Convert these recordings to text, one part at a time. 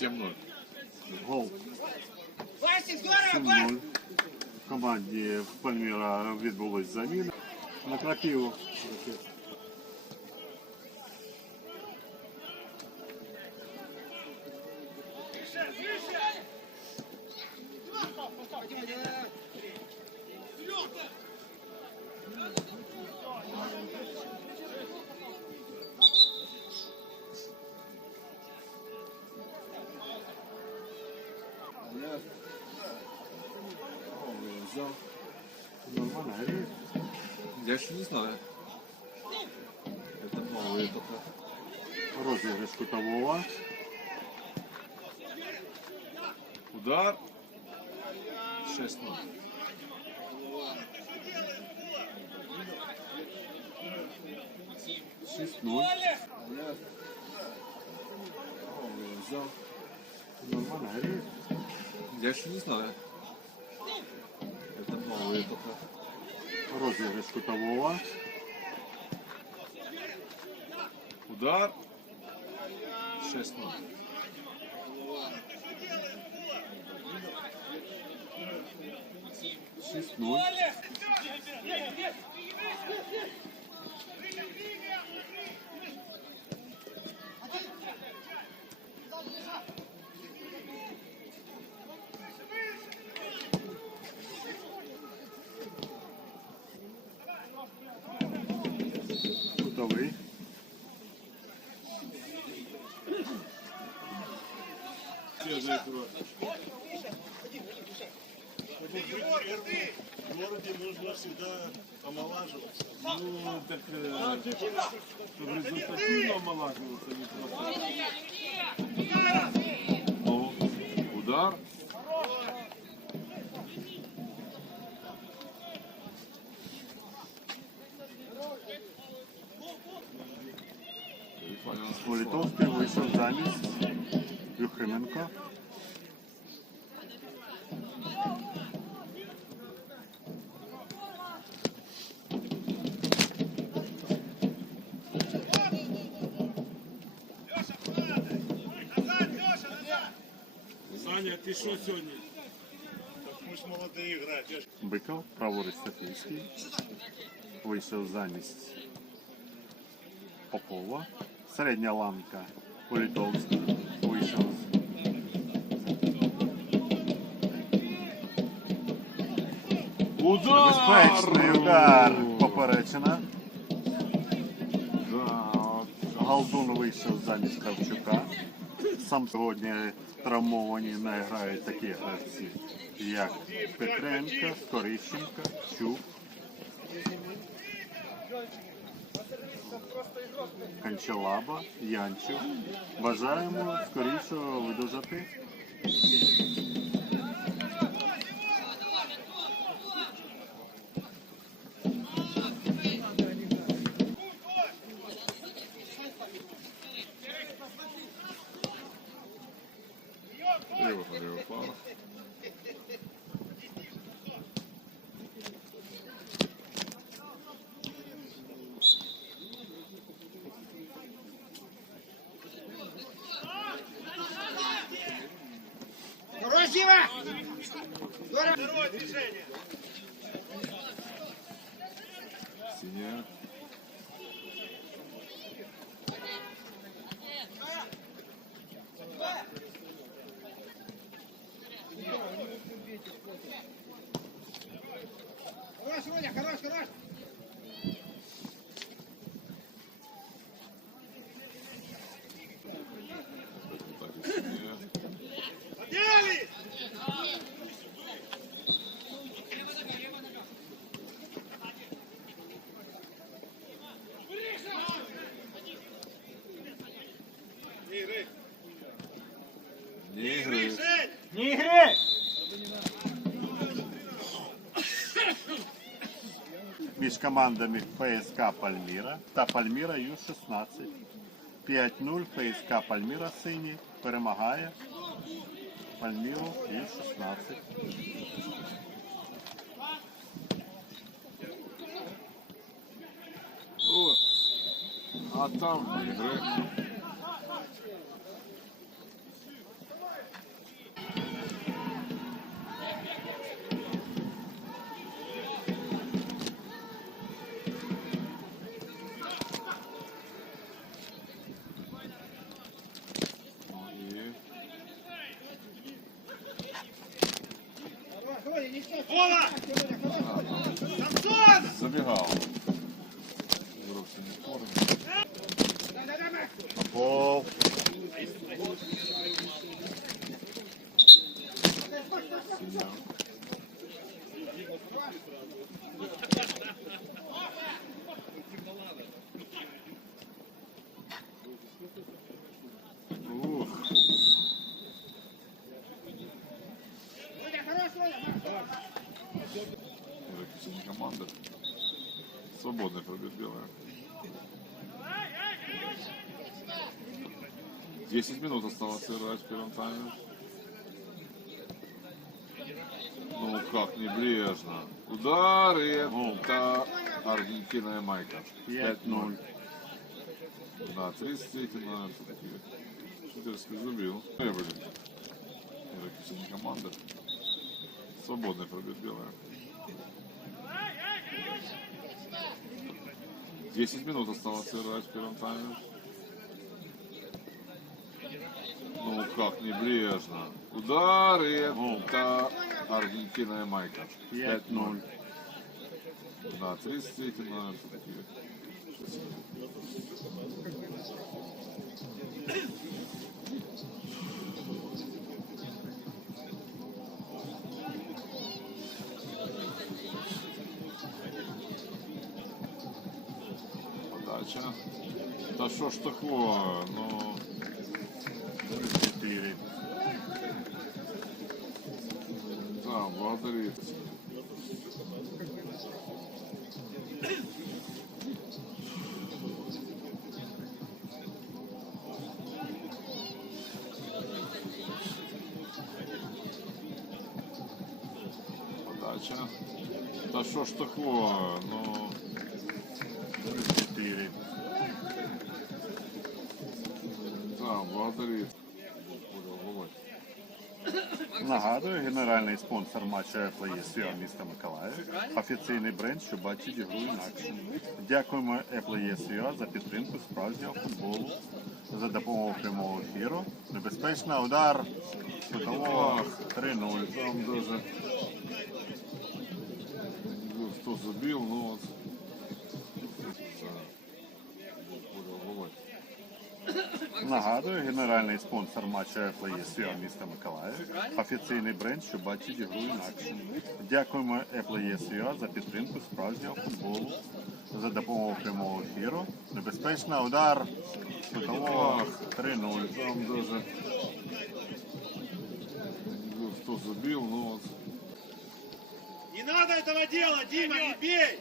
Сім-ноль. Гол Васик, здорово, 7-0. В команді Пальміра відбулась заміна. На крапіву. Нормально, грі. Я ж не знаю. Это новые только. Розіграш кутового. Удар. 6-0. Шість нуль. Нормально, грі. Я ж не знаю. Розіграш кутового. Удар. 6-0. Шість нуль. Кутовий. Юхименко. Саня, ти що сьогодні? Ми ж молоді грати. Биков, праворуч Стефійський. Вийшов замість Попова. Середня ланка Політовський. Удар! Безпечний удар. Поперечина. Галдун вийшов замість Кравчука. Сам сьогодні травмовані не грають такі гравці, як Петренко, Скорищенко, Чук. Канчалаба, Янчук. Бажаємо скорішого видужати. Синяя. Хорош, Роня, хорош, хорош! командами ФСК Пальміра та Пальміра Ю-16. 5-0 ФСК Пальміра сині перемагає Пальміру Ю-16. О, а там игры. 过来，拿棍，拾好。Заключение команды. Свободный пробит белая. 10 минут осталось играть в первом тайме. Ну как небрежно. Удар и это Аргентина и Майка. 5-0. Да, 33 на. Шутерский забил. Эвелин. Заключение команды. Свободный пробит белая. 10 минут осталось играть в первом тайме. Ну как небрежно. Удар и это Аргентина и Майка. 5-0. Да, 33 на все-таки. Что ж такое? Ну, 4. Да, благодарит. Подача. Да что ж такое? 4. Матері Нагадую, генеральний спонсор матча Apple є Сіа міста Миколаїв, офіційний бренд, що бачить ігру інакше. Дякуємо Apple ЄСЮА за підтримку справжнього футболу за допомогу прямого ефіру. Небезпечний удар судового 3-0. Там дуже хто забив, ну от. Нагадую, генеральний спонсор матчу Еплеєсіо міста Миколаїв. Офіційний бренд, що бачить ігру інакше. Дякуємо Еплеєсіо за підтримку справжнього футболу, за допомогу прямого ефіру. Небезпечний удар Соколова 3-0. Там даже ну, кто забил, вот. Не надо этого делать, Дима, не бей!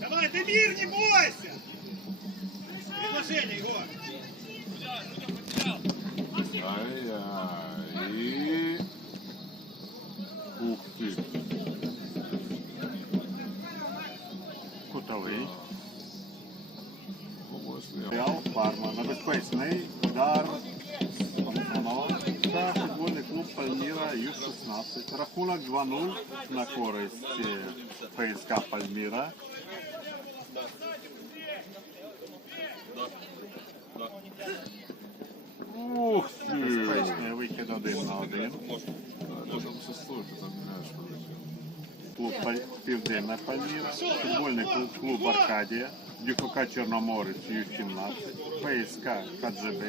Давай, ты мир, не бойся! Предложение, Егор! Ай-яй. Ух ты. Кутовий. Реал Парма. Небезпечний удар. Та футбольний клуб Пальміра Ю-16. Рахунок 2-0 на користь ПСК Пальміра. Ух ти! Викид один на один. Клуб Південна Палір, футбольний клуб Аркадія, ДЮКК Чорноморець Ю-17, ПСК КДБ,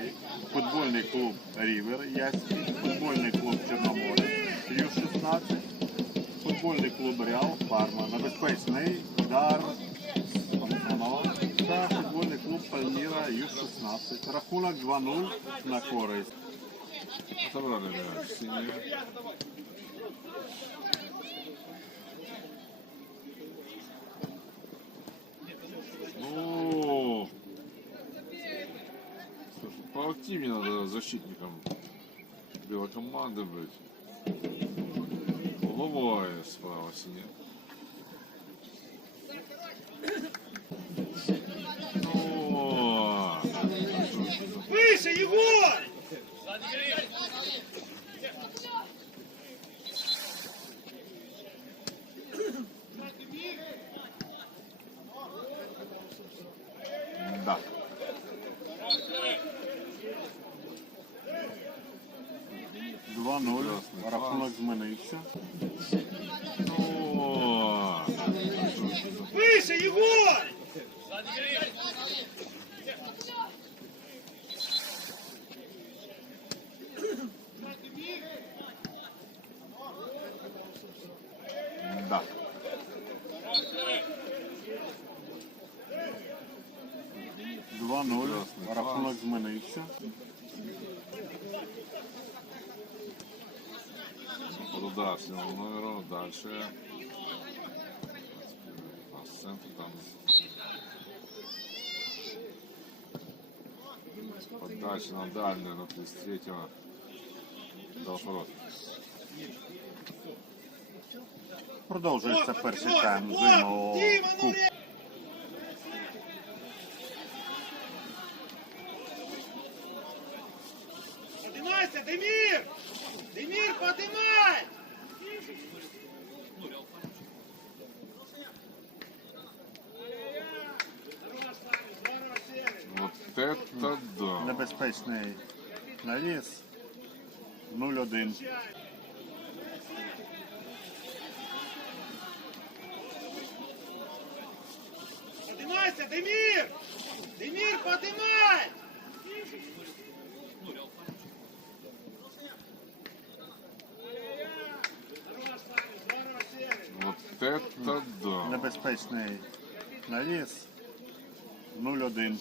футбольний клуб Рівер Яський, футбольний клуб Чорноморець Ю-16, футбольний клуб Реал Парма, небезпечний удар, та Пальміра Ю-16. Рахунок 2-0 на користь. Мяч. Синий. Ну, поактивнее надо защитникам белой быть. Угловая справа синяя. Егор! Да. Два 0 Прекрасний Рахунок змінився. Да. Два 0 Прекрасний Рахунок пас. змінився. Туда, с номером, дальше. А с центра там. Подача на дальнюю, на 33-го. Дал ворот. Продовжується перший тайм зиму куб. Поднимайся, Демир! Вот это да! Небезпечний навіс. 0-1. Поднимайся, Демир! Демир, поднимай! Вот это да. Небезпечний навіс. 01